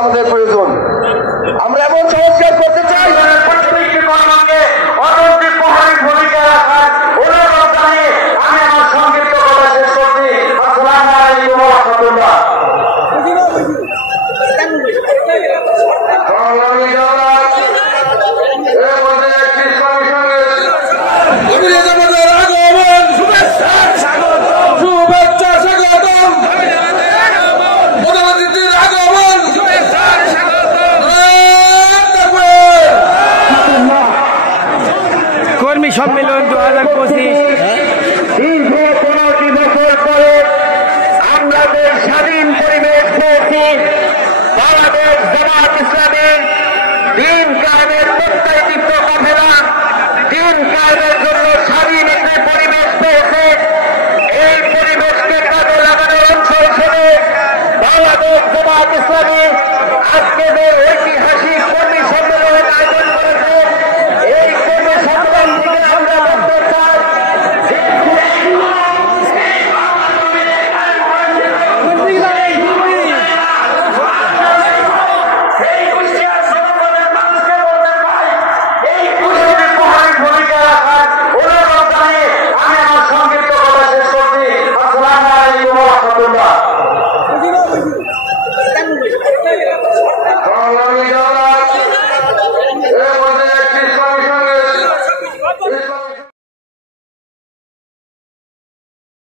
আমাদের প্রয়োজন। আমরা এমন সংস্কার করতে চাই প্রত্যেকটি কর্মকে অনৈতিক প্রহরীর ভূমিকা রাখার অনুরোধ জানিয়ে আমি আমার সংক্ষিপ্ত কথা শেষ করছি। আসসালামু আলাইকুম ওয়া রাহমাতুল্লাহ। কর্মী সম্মেলন 2025 দীর্ঘ 15টি বছর পরে আমরা যে স্বাধীন পরিবেশ পেয়েছি, বাংলাদেশ জামাত ইসলামীর দিন কায়েমের প্রত্যয়িত কাফেলা দিন কায়েমের জন্য স্বাধীন একটি পরিবেশ পেয়েছে। এই পরিবেশকে কাজে লাগানোর অংশ হিসেবে বাংলাদেশ জামাত ইসলামী আজকে যে ঐতিহাসিক কর্মী সম্মেলনের আয়োজন করেছে, এই কর্মী সম্মেলন থেকে আমরা বলতে চাই ভূমিকা রাখার অনুরোধ জানিয়ে আমি আমার সংক্ষিপ্ত কথা শেষ করছি। আসসালামু আলাইকুম ওয়া রাহমাতুল্লাহ।